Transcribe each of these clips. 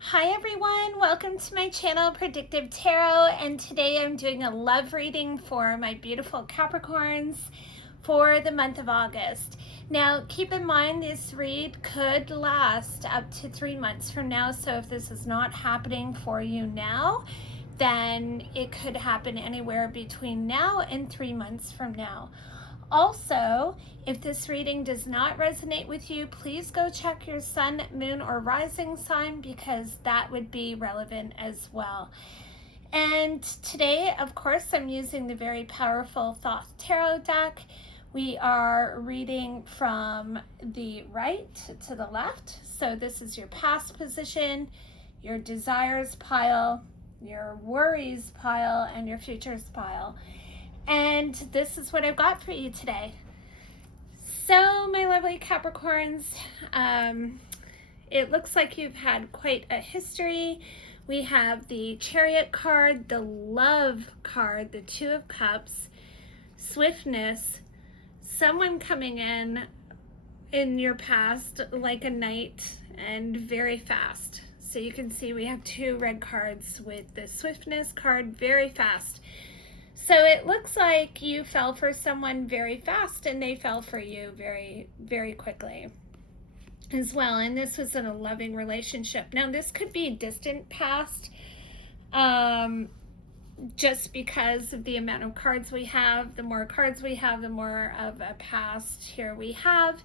Hi everyone, welcome to my channel Predictive Tarot, and today I'm doing a love reading for my beautiful Capricorns for the month of August. Now keep in mind this read could last up to 3 months from now, so if this is not happening for you now, then it could happen anywhere between now and 3 months from now. Also, if this reading does not resonate with you, please go check your sun, moon, or rising sign because that would be relevant as well. And today, of course, I'm using the very powerful Thoth Tarot deck. We are reading from the right to the left. So this is your past position, your desires pile, your worries pile, and your futures pile. And this is what I've got for you today. So, my lovely Capricorns, it looks like you've had quite a history. We have the Chariot card, the Love card, the Two of Cups, Swiftness, someone coming in your past like a knight and very fast. So you can see we have two red cards with the Swiftness card, very fast. So it looks like you fell for someone very fast and they fell for you very, very quickly as well. And this was in a loving relationship. Now this could be distant past, just because of the amount of cards we have. The more cards we have, the more of a past here we have.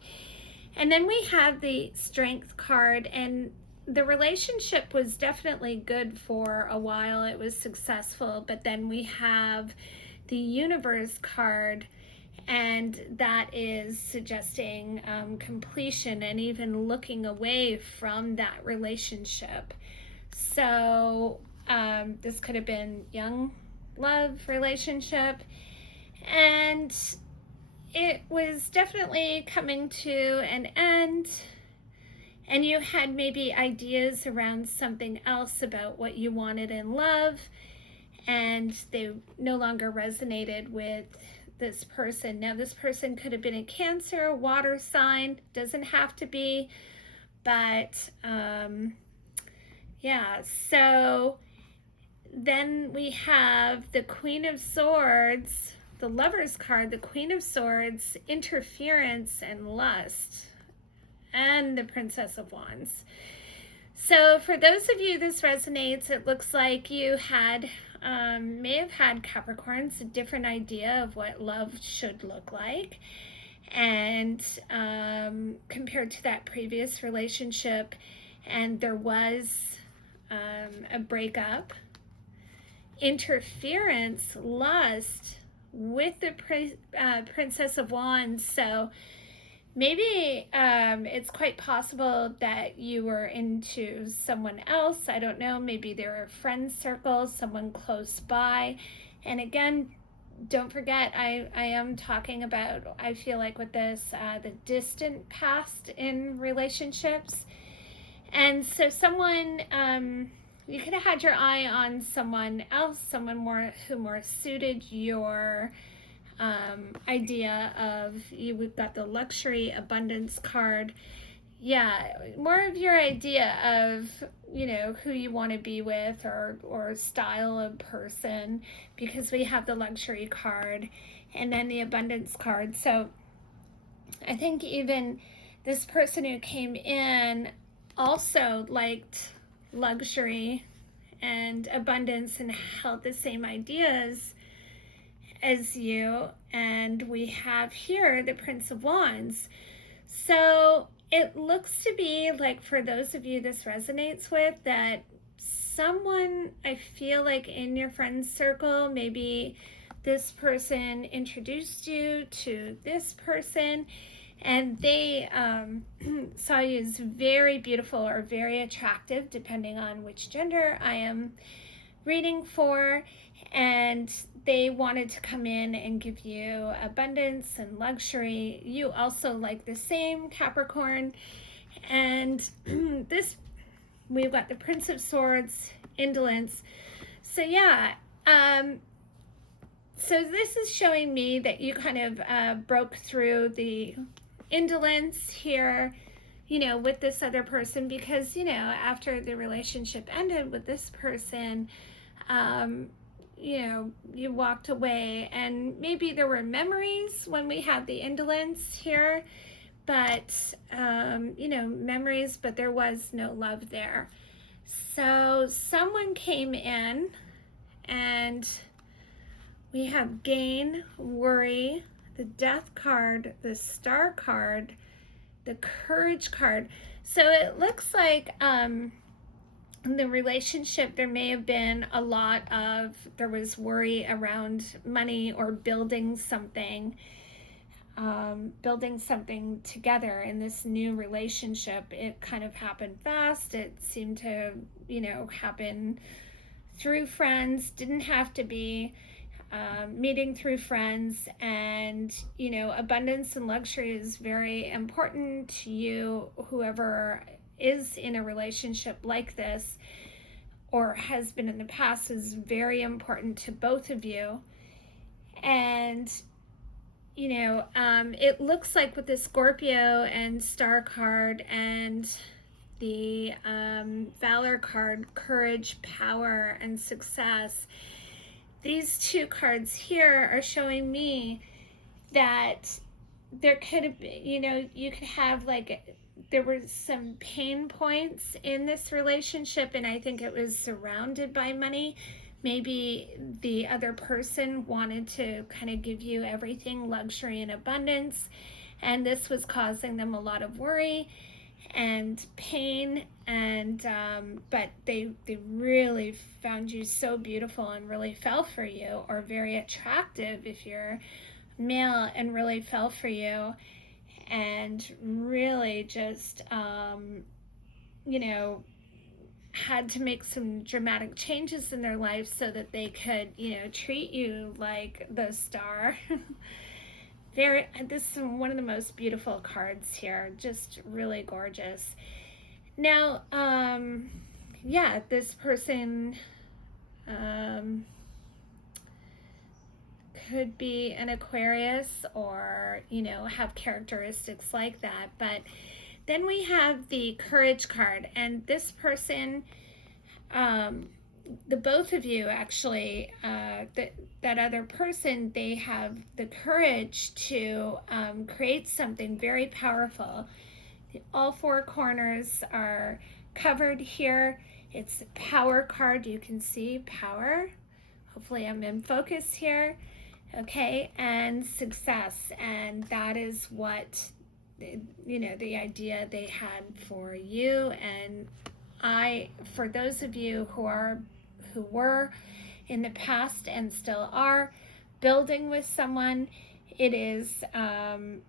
And then we have the Strength card, and the relationship was definitely good for a while. It was successful, but then we have the Universe card, and that is suggesting completion and even looking away from that relationship. So this could have been young love relationship, and it was definitely coming to an end. And you had maybe ideas around something else about what you wanted in love, and they no longer resonated with this person. Now, this person could have been a Cancer, water sign, doesn't have to be, but yeah. So then we have the Queen of Swords, the Lover's card, the Queen of Swords, interference and lust, and the Princess of Wands. So for those of you this resonates, it looks like you had may have had Capricorns, a different idea of what love should look like, and compared to that previous relationship, and there was a breakup, interference, lust with the Princess of Wands. So maybe it's quite possible that you were into someone else. I don't know. Maybe there are friend circles, someone close by. And again, don't forget, I am talking about, I feel like with this, the distant past in relationships. And so someone, you could have had your eye on someone else, someone who more suited your idea of you. We've got the luxury abundance card. Yeah, more of your idea of, you know, who you want to be with, or style of person, because we have the luxury card and then the abundance card. So I think even this person who came in also liked luxury and abundance and held the same ideas as you. And we have here the Prince of Wands. So it looks to be like, for those of you this resonates with, that someone, I feel like in your friend circle, maybe this person introduced you to this person, and they saw you as very beautiful or very attractive, depending on which gender I am reading for, and they wanted to come in and give you abundance and luxury. You also like the same, Capricorn. And this, we've got the Prince of Swords, indolence. So yeah, so this is showing me that you kind of broke through the indolence here. with this other person, because, after the relationship ended with this person, you walked away, and maybe there were memories when we have the indolence here, but, memories, but there was no love there. So someone came in, and we have gain, worry, the death card, the star card, the courage card. So it looks like in the relationship there may have been there was worry around money or building something together in this new relationship. It kind of happened fast. It seemed to, happen through friends, didn't have to be. Meeting through friends, and abundance and luxury is very important to you, whoever is in a relationship like this or has been in the past, is very important to both of you. And it looks like with the Scorpio and star card and the valor card, courage, power, and success, these two cards here are showing me that there could have been, you could have there were some pain points in this relationship, and I think it was surrounded by money. Maybe the other person wanted to kind of give you everything, luxury and abundance, and this was causing them a lot of worry and pain, and but they really found you so beautiful and really fell for you, or very attractive if you're male, and really fell for you, and really just had to make some dramatic changes in their life so that they could treat you like the star. This is one of the most beautiful cards here, just really gorgeous. Now, this person could be an Aquarius, or, have characteristics like that. But then we have the courage card, and this person, the both of you actually, that other person, they have the courage to create something very powerful. All four corners are covered here. It's the power card. You can see power. Hopefully I'm in focus here. Okay, and success. And that is what, the idea they had for you. And for those of you who were in the past and still are building with someone, it is,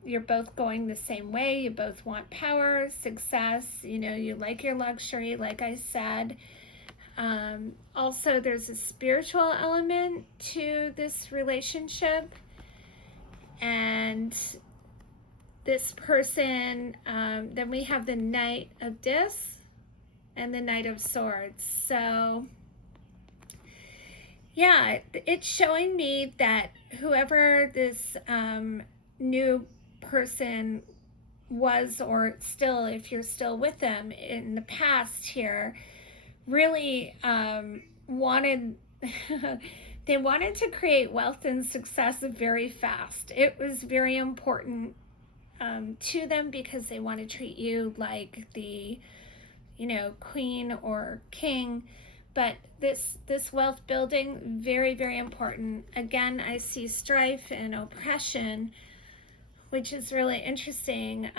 you're both going the same way. You both want power, success, you like your luxury, like I said. Also, there's a spiritual element to this relationship. And this person, then we have the Knight of Discs and the Knight of Swords. So yeah, it's showing me that whoever this new person was, or still, if you're still with them in the past here, really wanted they wanted to create wealth and success very fast. It was very important to them, because they want to treat you like the queen or king. But this wealth building, very, very important. Again, I see strife and oppression, which is really interesting.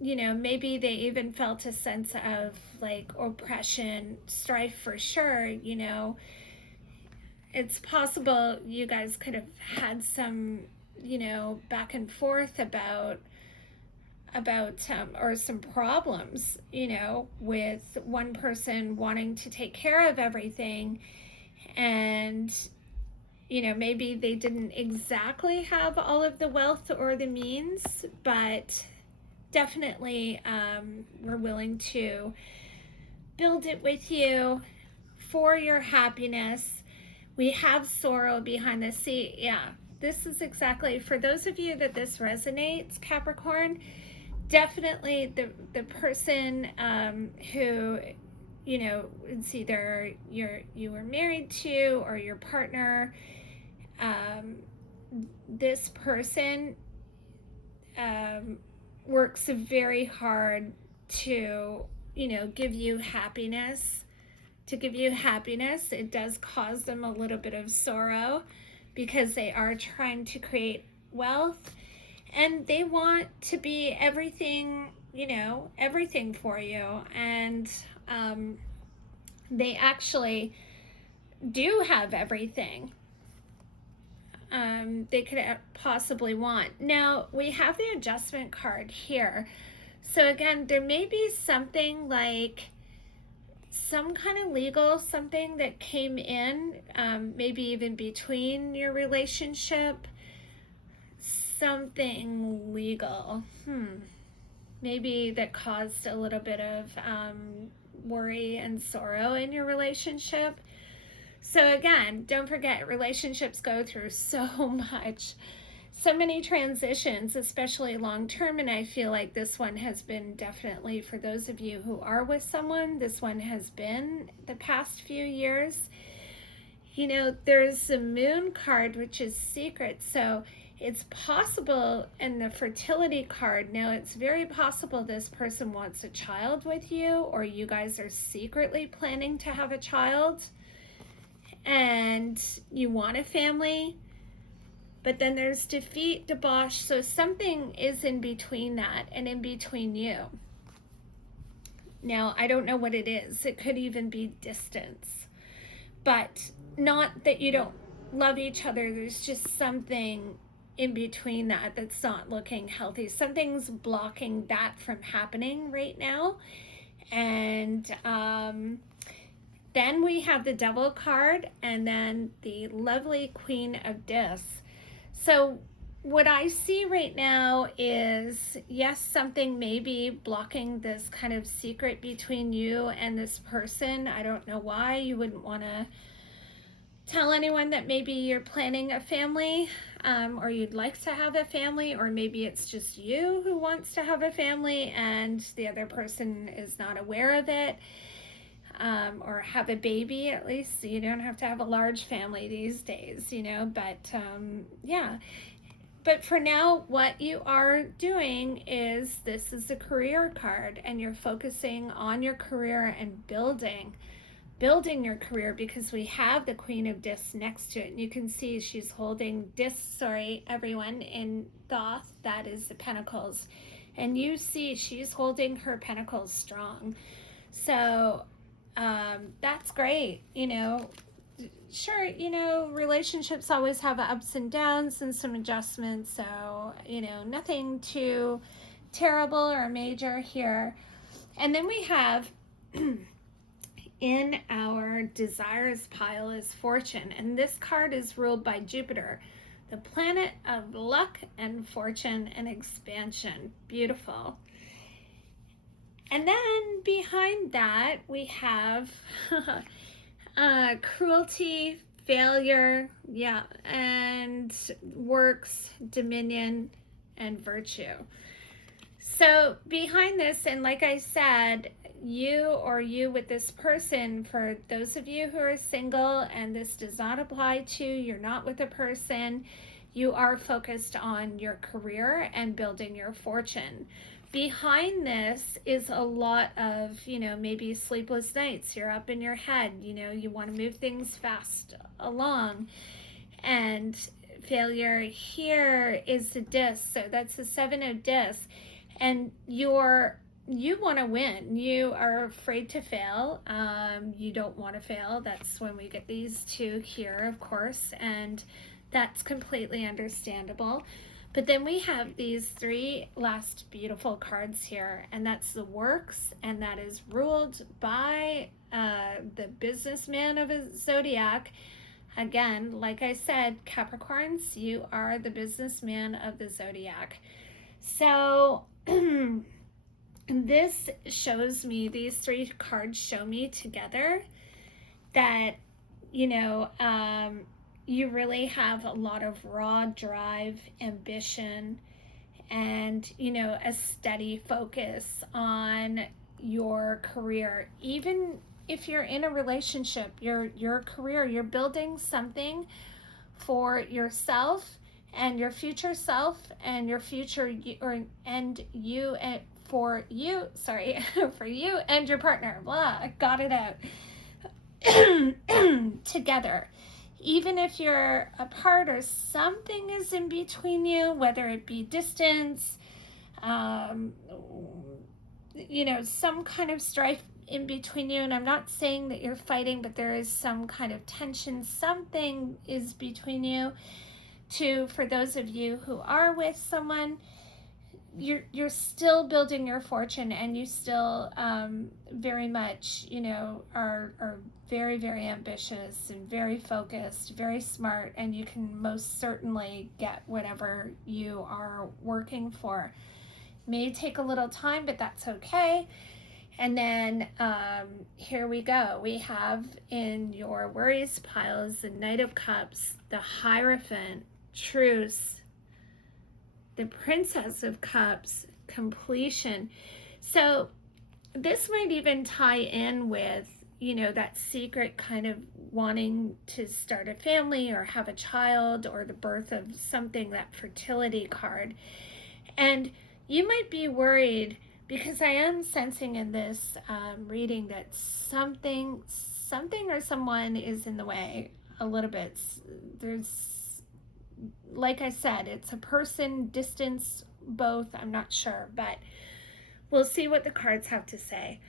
Maybe they even felt a sense of oppression, strife for sure. It's possible you guys could have had some, back and forth about or some problems, with one person wanting to take care of everything, and maybe they didn't exactly have all of the wealth or the means, but definitely were willing to build it with you for your happiness. We have sorrow behind the sea. Yeah, this is exactly, for those of you that this resonates, Capricorn, definitely the person who, it's either you were married to or your partner. This person works very hard to, give you happiness. To give you happiness, it does cause them a little bit of sorrow because they are trying to create wealth, and they want to be everything, everything for you. And they actually do have everything they could possibly want. Now, we have the adjustment card here. So again, there may be something like some kind of legal something that came in, maybe even between your relationship. Something legal. Maybe that caused a little bit of worry and sorrow in your relationship. So again, don't forget, relationships go through so many transitions, especially long-term, and I feel like this one has been definitely, for those of you who are with someone, this one has been the past few years. There's the Moon card, which is secret, so it's possible, and the Fertility card, now it's very possible this person wants a child with you, or you guys are secretly planning to have a child, and you want a family. But then there's defeat, debauch, so something is in between that and in between you. Now, I don't know what it is. It could even be distance. But not that you don't love each other. There's just something in between that that's not looking healthy. Something's blocking that from happening right now. And then we have the Devil card, and then the lovely Queen of Discs. So what I see right now is, yes, something may be blocking this kind of secret between you and this person. I don't know why you wouldn't want to tell anyone that maybe you're planning a family, or you'd like to have a family, or maybe it's just you who wants to have a family and the other person is not aware of it. Or have a baby, at least. You don't have to have a large family these days, but yeah. But for now, what you are doing is, this is the career card, and you're focusing on your career and building your career, because we have the Queen of Discs next to it. And you can see she's holding discs, everyone, in Thoth, that is the Pentacles. And you see she's holding her Pentacles strong. So that's great. Sure, relationships always have ups and downs and some adjustments, so nothing too terrible or major here. And then we have in our desires pile is Fortune, and this card is ruled by Jupiter, the planet of luck and fortune and expansion. Beautiful. And then behind that, we have cruelty, failure, and works, dominion, and virtue. So behind this, and like I said, you with this person, for those of you who are single and this does not apply to, you're not with a person, you are focused on your career and building your fortune. Behind this is a lot of, maybe sleepless nights. You're up in your head, you want to move things fast along. And failure here is the disc. So that's the 7 of discs. And you want to win. You are afraid to fail. You don't want to fail. That's when we get these two here, of course. And that's completely understandable. But then we have these 3 last beautiful cards here, and that's the Works, and that is ruled by the businessman of a zodiac. Again, like I said, Capricorns, you are the businessman of the zodiac. So this shows me, these 3 cards show me together that, you really have a lot of raw drive, ambition, and, you know, a steady focus on your career. Even if you're in a relationship, your career, you're building something for yourself and your future self and your future and you and for you, sorry, for you and your partner. Blah, I got it out. Together. Even if you're apart or something is in between you, whether it be distance, um, you know, some kind of strife in between you. And I'm not saying that you're fighting, but there is some kind of tension. Something is between you. For those of you who are with someone, you're still building your fortune, and you still very much, you know, are very, very ambitious and very focused, very smart, and you can most certainly get whatever you are working for. May take a little time, but that's okay. And then here we go. We have in your worries piles the Knight of Cups, the Hierophant, Truce, the Princess of Cups, completion. So this might even tie in with, you know, that secret kind of wanting to start a family or have a child, or the birth of something, that fertility card. And you might be worried, because I am sensing in this reading that something or someone is in the way a little bit. There's, like I said, it's a person, distance, both, I'm not sure, but we'll see what the cards have to say.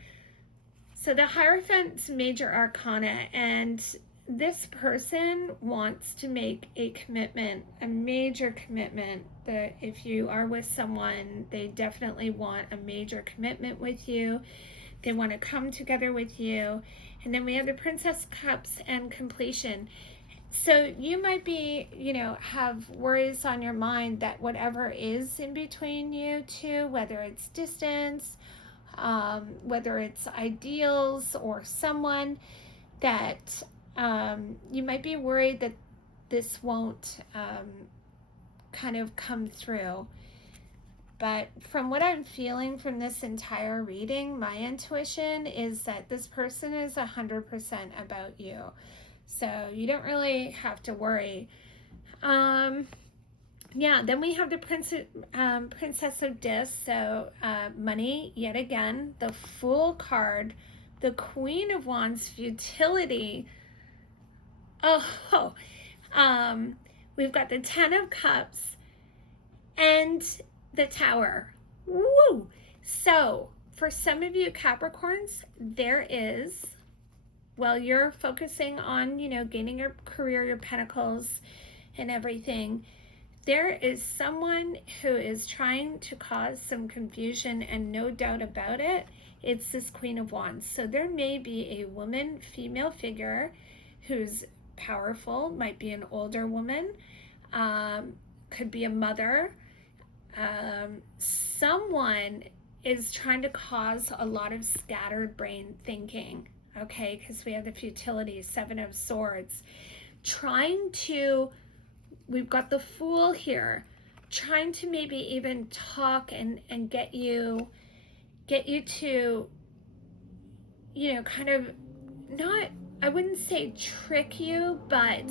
So the Hierophant's major arcana, and this person wants to make a commitment, a major commitment. That if you are with someone, they definitely want a major commitment with you. They want to come together with you. And then we have the Princess Cups and completion. So you might be, you know, have worries on your mind that whatever is in between you two, whether it's distance, whether it's ideals or someone, that you might be worried that this won't kind of come through. But from what I'm feeling from this entire reading, my intuition is that this person is 100% about you. So you don't really have to worry. Yeah, then we have the Princess of Discs. So money, yet again, the Fool card, the Queen of Wands, futility. We've got the Ten of Cups and the Tower. Woo! So for some of you Capricorns, there is, well, you're focusing on, you know, gaining your career, your pentacles and everything. There is someone who is trying to cause some confusion, and no doubt about it, it's this Queen of Wands. So there may be a woman, female figure who's powerful, might be an older woman, could be a mother. Someone is trying to cause a lot of scattered brain thinking, okay, because we have the futility, Seven of Swords, trying to, we've got the Fool here, trying to maybe even talk and get you to, you know, kind of not, I wouldn't say trick you, but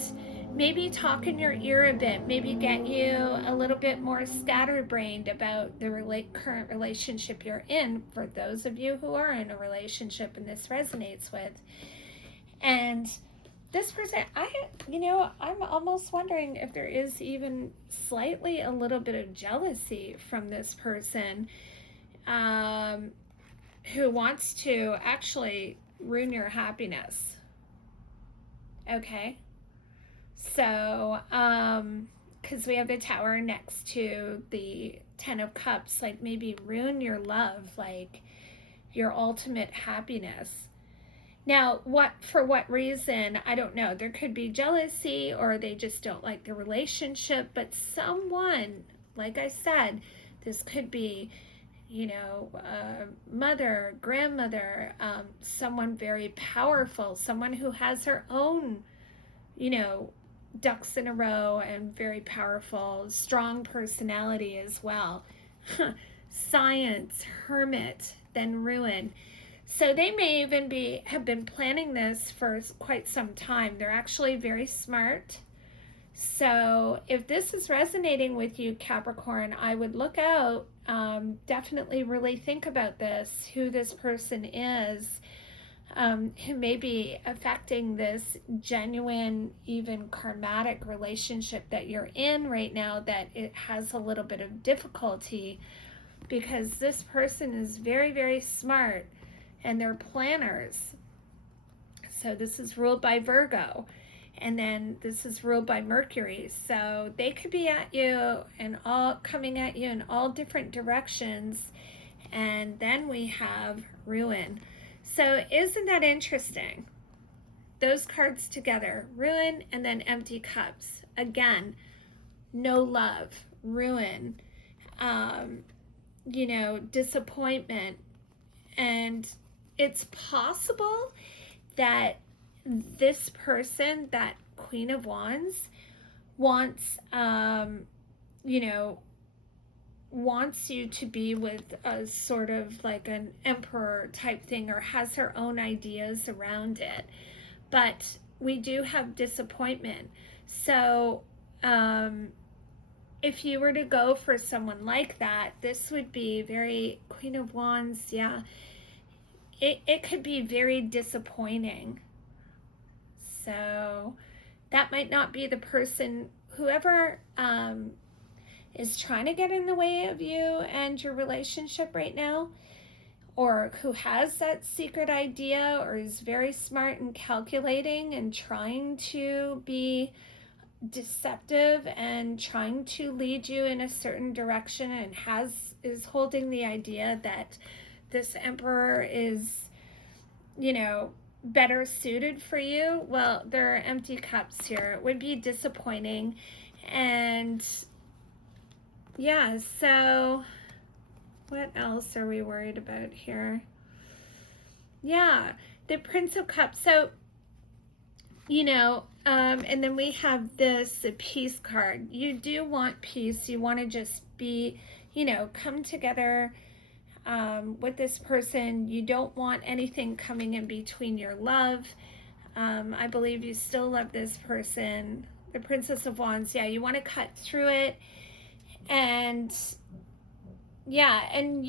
maybe talk in your ear a bit, maybe get you a little bit more scatterbrained about the current relationship you're in, for those of you who are in a relationship and this resonates with. And this person, I'm almost wondering if there is even slightly a little bit of jealousy from this person who wants to actually ruin your happiness. Okay. So, because we have the Tower next to the Ten of Cups, like maybe ruin your love, like your ultimate happiness. Now, for what reason, I don't know. There could be jealousy, or they just don't like the relationship, but someone, like I said, this could be, you know, mother, grandmother, someone very powerful, someone who has her own, you know, ducks in a row and very powerful, strong personality as well. Science, Hermit, then Ruin. So they may even have been planning this for quite some time. They're actually very smart. So if this is resonating with you, Capricorn, I would look out. Definitely really think about this, who this person is, who may be affecting this genuine, even karmatic relationship that you're in right now, that it has a little bit of difficulty, because this person is very, very smart and they're planners. So this is ruled by Virgo, and then this is ruled by Mercury. So they could be at you and all coming at you in all different directions. And then we have Ruin. So isn't that interesting? Those cards together, Ruin and then Empty Cups. Again, no love, ruin, disappointment. And it's possible that this person, that Queen of Wands, wants you to be with a sort of like an emperor type thing, or has her own ideas around it. But we do have disappointment. So if you were to go for someone like that, this would be very Queen of Wands. Yeah, it could be very disappointing. So that might not be the person, whoever is trying to get in the way of you and your relationship right now, or who has that secret idea, or is very smart and calculating and trying to be deceptive and trying to lead you in a certain direction, and is holding the idea that this emperor is, better suited for you. Well, there are Empty Cups here. It would be disappointing. And yeah, so what else are we worried about here? Yeah, the Prince of Cups. So, and then we have this peace card. You do want peace. You want to just be, come together with this person. You don't want anything coming in between your love. I believe you still love this person. The Princess of Wands, yeah, you want to cut through it. And yeah, and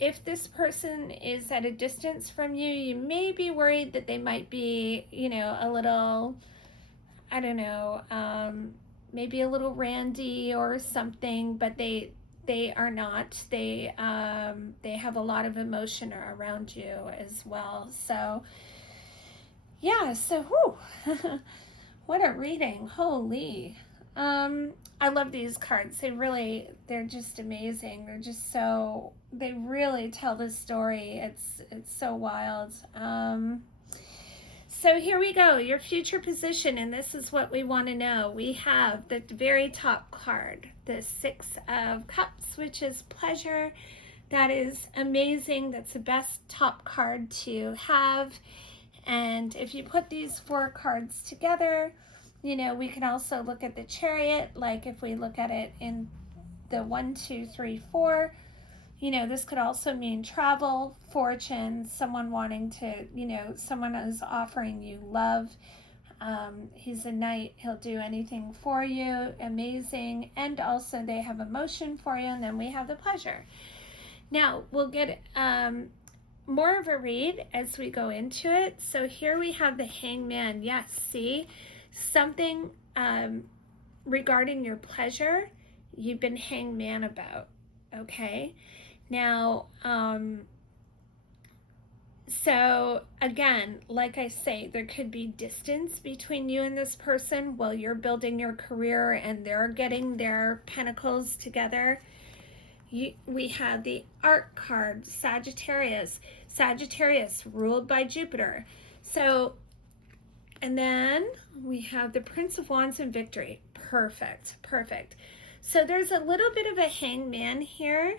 if this person is at a distance from you, you may be worried that they might be, a little, I don't know, maybe a little randy or something, but they are not. They have a lot of emotion around you as well. So yeah, so whew, what a reading. Holy. I love these cards. They're just amazing. They really tell the story. It's so wild. So here we go, your future position, and this is what we want to know. We have the very top card, the Six of Cups, which is pleasure. That is amazing. That's the best top card to have. And if you put these four cards together, we can also look at the Chariot, like if we look at it in the 1, 2, 3, 4, this could also mean travel, fortune, someone wanting to, someone is offering you love. He's a knight, he'll do anything for you, amazing. And also they have emotion for you, and then we have the pleasure. Now we'll get more of a read as we go into it. So here we have the Hangman. Yes, see? Something regarding your pleasure you've been hangman about, okay? Now, so again, like I say, there could be distance between you and this person while you're building your career and they're getting their pentacles together. We have the Arc card, Sagittarius. Sagittarius ruled by Jupiter. So, and then we have the Prince of Wands and Victory. Perfect, perfect. So there's a little bit of a hangman here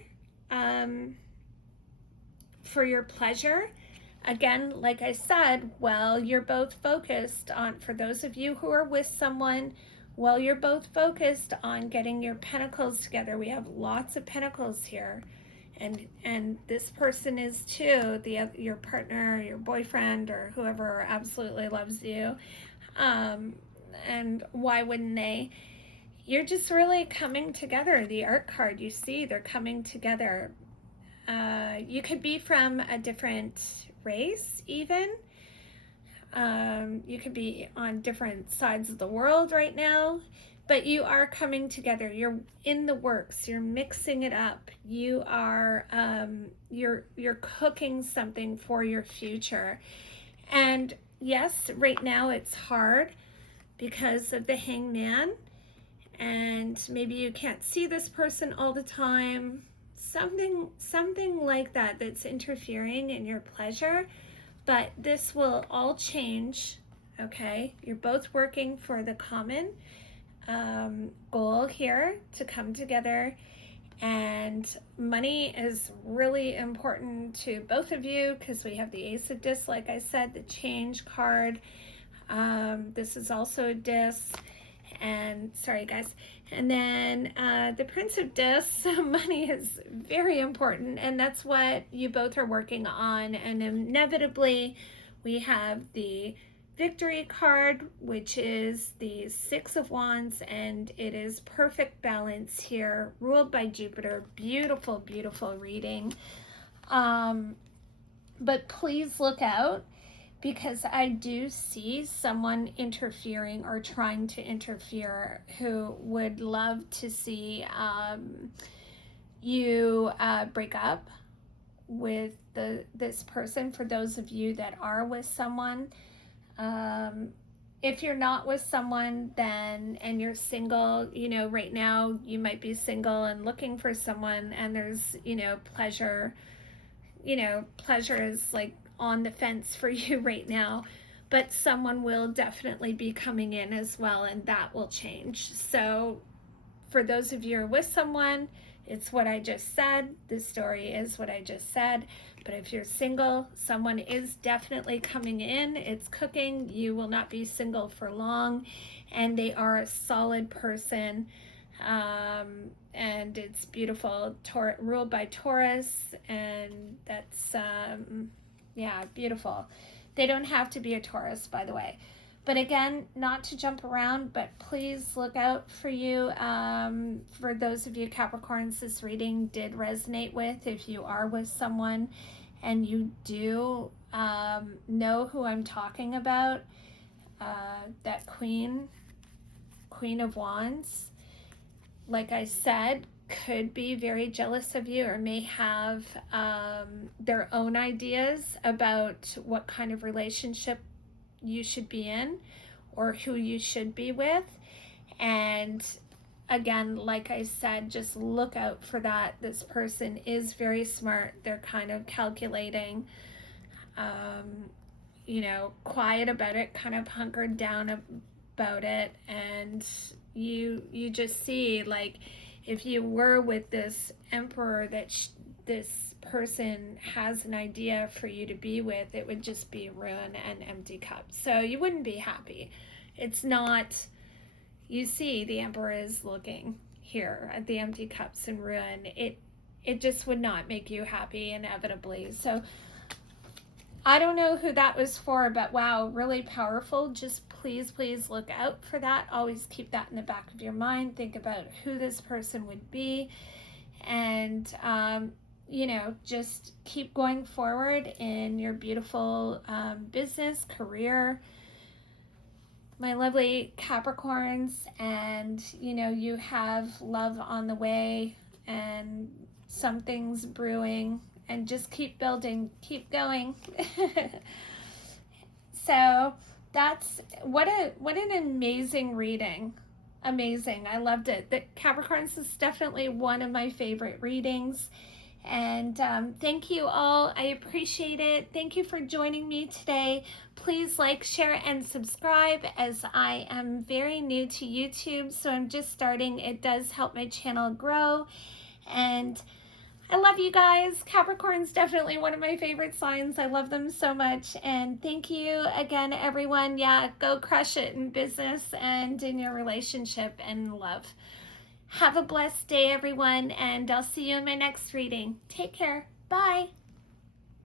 for your pleasure. Again, like I said, well, you're both focused on, for those of you who are with someone, While you're both focused on getting your pentacles together, we have lots of pentacles here, and this person is too, your partner, your boyfriend, or whoever absolutely loves you. And why wouldn't they? You're just really coming together. The art card, you see, they're coming together. You could be from a different race even. You could be on different sides of the world right now, but you are coming together. You're in the works. You're mixing it up. You are you're cooking something for your future. And yes, right now it's hard because of the Hangman, and maybe you can't see this person all the time. Something like that that's interfering in your pleasure. But this will all change, okay? You're both working for the common goal here to come together. And money is really important to both of you because we have the Ace of Discs, like I said, the change card. This is also a disc. And sorry, guys. And then the Prince of Discs, money is very important, and that's what you both are working on. And inevitably, we have the Victory card, which is the Six of Wands, and it is perfect balance here, ruled by Jupiter. Beautiful, beautiful reading. But please look out, because I do see someone interfering or trying to interfere who would love to see you break up with this person. For those of you that are with someone, if you're not with someone, then, and you're single, you know, right now you might be single and looking for someone, and there's, you know, pleasure is like on the fence for you right now, but someone will definitely be coming in as well, and that will change. So for those of you who are with someone, it's what I just said. This story is what I just said. But if you're single, someone is definitely coming in. It's cooking. You will not be single for long, and they are a solid person. And it's beautiful, ruled by Taurus, and that's yeah, beautiful. They don't have to be a Taurus, by the way. But again, not to jump around, but please look out for you. For those of you Capricorns this reading did resonate with, if you are with someone and you do know who I'm talking about, that Queen of Wands, like I said, could be very jealous of you, or may have their own ideas about what kind of relationship you should be in or who you should be with. And again, like I said, just look out for that. This person is very smart. They're kind of calculating, you know, quiet about it, kind of hunkered down about it. And you just see, like, if you were with this emperor that this person has an idea for you to be with, it would just be ruin and empty cups. So you wouldn't be happy. It's not, you see, the emperor is looking here at the empty cups and ruin. It just would not make you happy, inevitably. So I don't know who that was for, but wow, really powerful. Just please look out for that. Always keep that in the back of your mind. Think about who this person would be, and you know, just keep going forward in your beautiful business, career, my lovely Capricorns. And you know, you have love on the way and something's brewing, and just keep building, keep going. So that's what an amazing reading. Amazing. I loved it. The Capricorns is definitely one of my favorite readings. And thank you all. I appreciate it. Thank you for joining me today. Please like, share, and subscribe, as I am very new to YouTube, so I'm just starting. It does help my channel grow. And I love you guys. Capricorn's definitely one of my favorite signs. I love them so much. And thank you again, everyone. Yeah, go crush it in business and in your relationship and love. Have a blessed day, everyone, and I'll see you in my next reading. Take care. Bye.